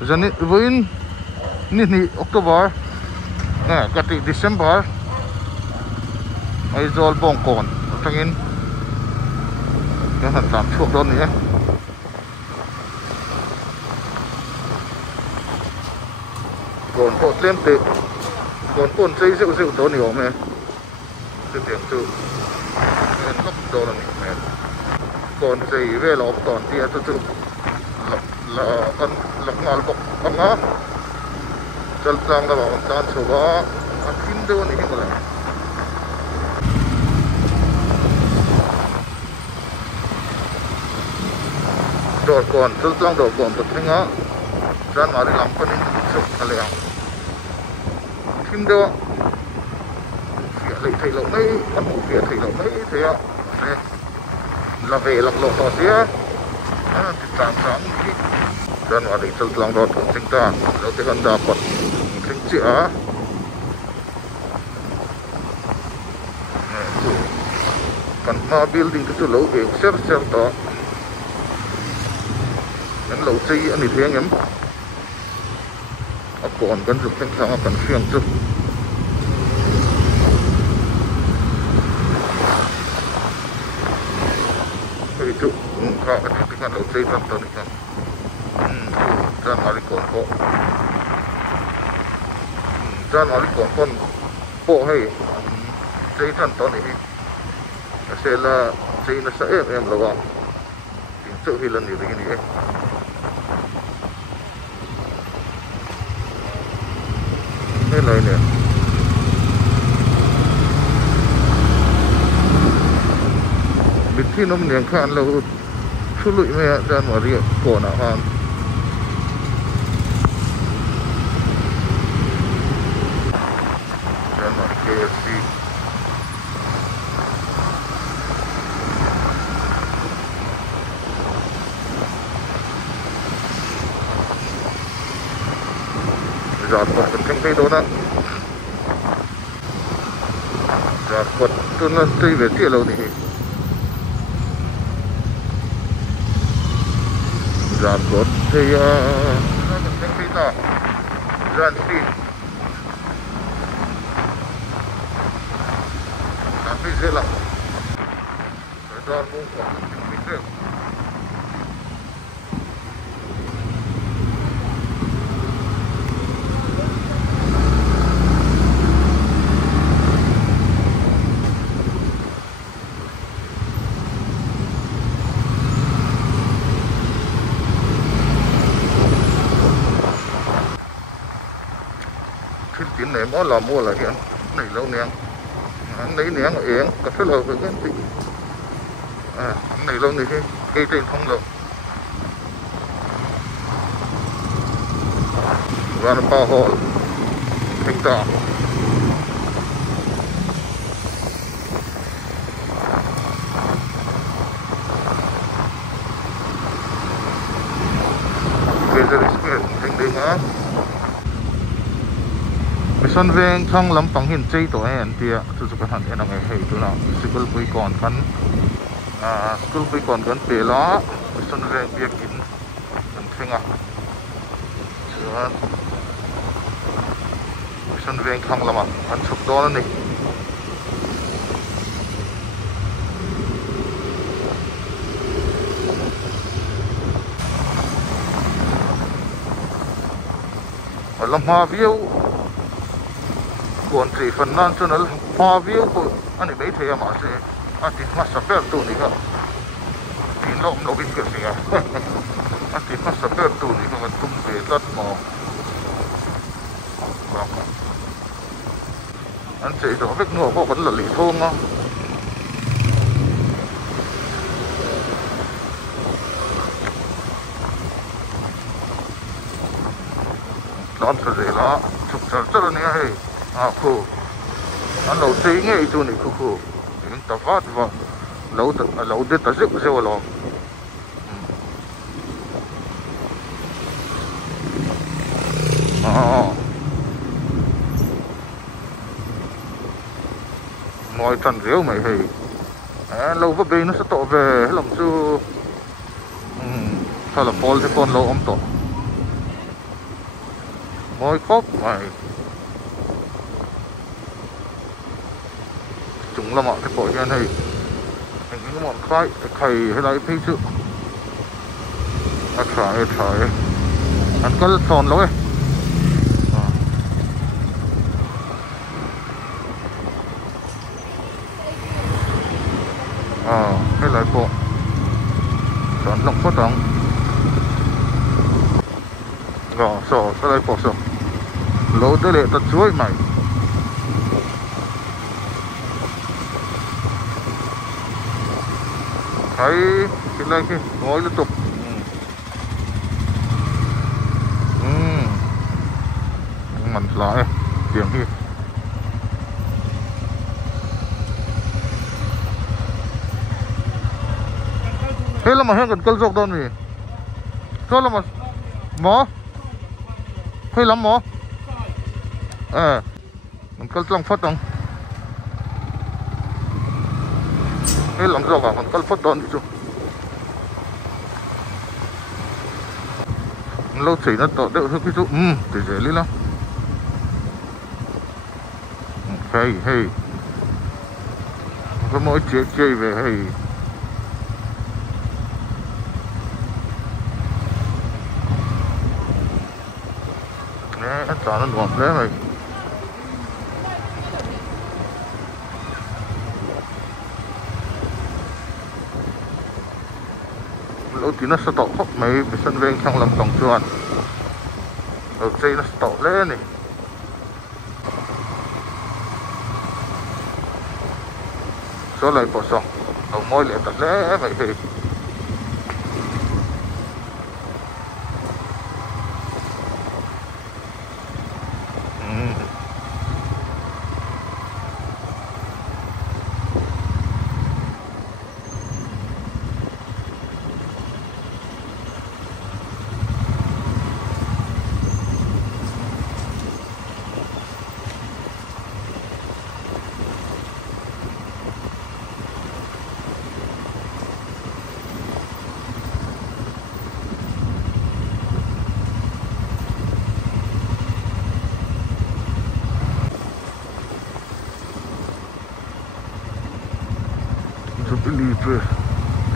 Zani voin ni October kati December ai zol bong kon tangin cái hạt làm chuột đó nhé còn hột lên tự còn con dây rượu rượu đó nhiều mẹ từ tiếng từ lốc đó là mẹ còn dây về lọc còn tia từ từ là con lọc ngal bọc băng á chân sang là bảo tan số đó ăn chín đâu này cái này đồ còn chân sang đồ còn thật thế ngã chân mà đi làm con đi sụp cả liền chín đâu phía lại thầy lộ mấy ăn một phía thầy lộ mấy thế ạ là về lọc lọc tỏ xía thì sáng sáng đi dan ada itu tulang dot singta lo tekan dapat singci kan ma building itu lo ser to kan lo chi ani thiang em akon kan juk teng thang kan fiang chu itu ka kan lo chi tan to ni kan dan hari kon dan hari kon po hay chơi thân to này sẽ là chơi nó sẽ em là gọn tiếng tự thì lần gì thế này thế này nè mình khi nó miếng khan là chút lụi mẹ dan hari kon nào hàng KFC giọt quật trong cây đó giọt quật tôi nó tươi về tiệt lâu thì giọt quật thì nó trong cây đó giọt thì thế là rồi đó cũng có mình được cái tiền này mới là mua là hiện này lâu nè lấy nén yến cà phê lầu với cái gì này lâu này cây trên không lầu và nó bao hộ thành tỏ về giờ đi thành đường á Mission Veng thong lam pang hin chei to en tia chu chu kan han en angai hei tu na school pui kon kan school pui kon kan pe la Mission Veng bia kin kan thenga chuan Mission Veng thong lama kan chuk do na ni lam ha view còn chỉ phần nan cho nó hoa view của anh ấy mấy thế mà sẽ thì mắt sắp bẹt tụ này cơ thì nó bị kiểu gì à thì mắt sắp bẹt tụ này mà tung về đất mò anh chị đó biết ngồi có vẫn là lì thôn không đón cái gì đó chụp rất là nhiều hay khu anh đầu tư nghe itu nih khu những tập phát và lâu đi tập sức rồi lo ngồi trần réo mày hì lâu với bên nó sẽ tổ về làm sao sao là Paul thì con lâu ông tổ môi cốp mày chúng là mọi cái bộ nhân này những món khoai thầy hay là cái sự trời anh có sòn lắm ấy cái lại bộ sòn lông phát đóng gõ sổ cái lại bộ sổ lỗ tới lệ tật chuối mày thấy cái này cái ngói liên tục mình lại tiếng kia thế là mà hang cần cân dọc đâu nhỉ cho là mà mỏ hay lắm mỏ mình cân lòng phát không hay lắm dọc à mình cân phát đòn chứ lâu chỉ nó tổ đều thôi cái chỗ để dễ lý lắm hey có mỗi chơi về hey nè anh chọn nó ngọt đấy mày lâu tí nó sẽ tổ khóc mấy bị sân ven trong lòng tổng chuan đầu dây nó sẽ tổ lên này số lại bỏ sòng đầu môi lại tật lẽ vậy thì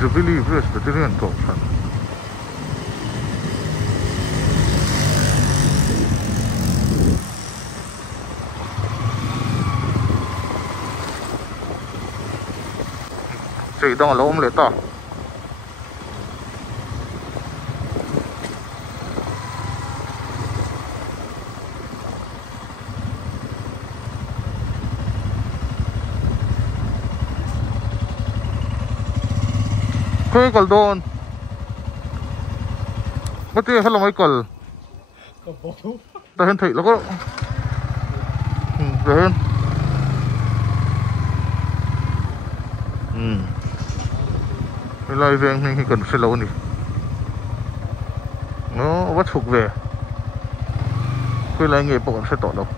Jubilee Press betul kan kau kan chỉ đang là ôm lệ ta cái col don mất tiêu hay là mấy col ta hiện thị nó có đấy cái lai ven mình cần phải lâu này nó bắt phục về cái lai nghề bọn sẽ tỏ độc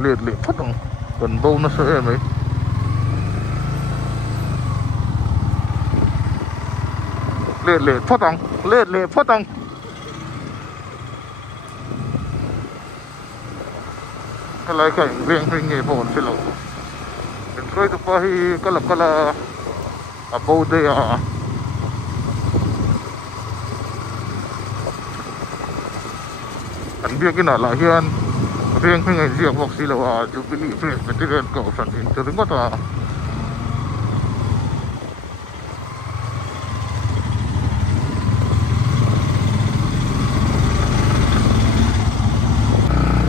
liệt phát động cần bâu nó sẽ mấy liệt phát động liệt phát động cái lai cảnh ven nghề bọn sẽ lâu cái thứ ba thì cái là bâu đây anh biết cái nào là hiền riêng cái ngày riêng hoặc gì là chú bị phê về cái chuyện cầu sản品từ đứng bắt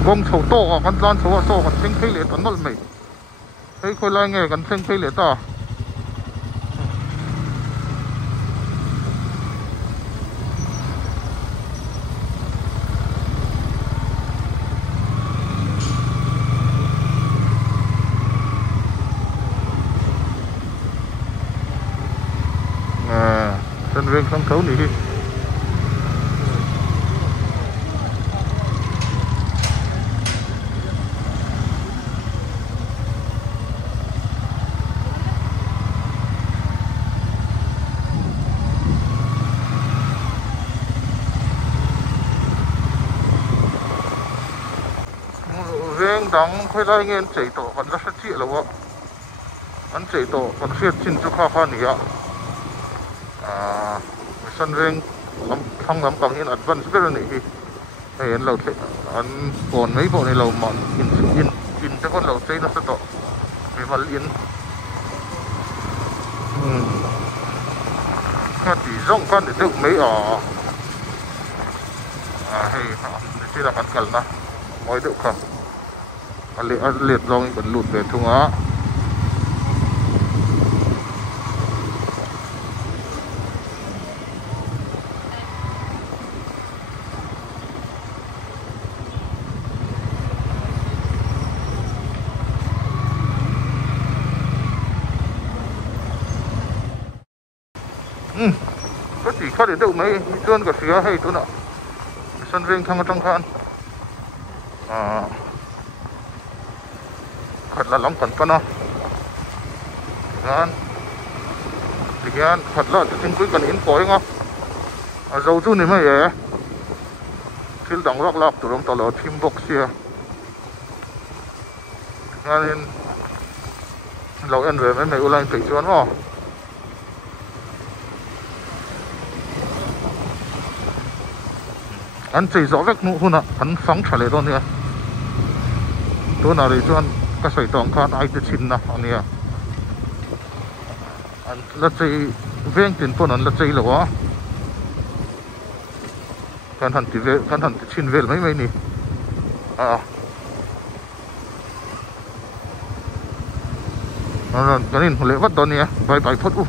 con sầu to con lan sầu to con sinh phi lệ tấn nó mày thấy khôi lai nghe con sinh phi lệ ta sân viên không thấu này đi veng dang khoi lai ngen chei to kan la chi lo wa an chei to kan fiat chin chu kha ni ya san veng lam kang in advance ber ni hi en lo an pon mấy bộ này lo mọn in cho con lo chơi nó sẽ to về mặt liên nó chỉ rong con để tự mấy ở hay chỉ là cần na mỗi độ không liệt rong vẫn lụt về thùng á có chỉ có để đậu mấy tuôn cả phía hay tuôn ạ sân riêng không có trong khan thật là lắm cẩn con nó thì thật là chính quý cần in cối ngó dầu tu này mới vậy thiên đẳng lọc lọc tụi tao là phim bọc xìa nên lâu ăn về mấy mày u lên phải chuan mà anh chỉ rõ vết nụ hôn ạ anh phóng trả lời đó nè tôi nào để cho anh cái sợi tỏng khan ai tự chín nè anh nè anh là chỉ ven tiền phun anh là chỉ là quá kan han ti chin vel mai ni ganin hole wat don ya bye bye phot u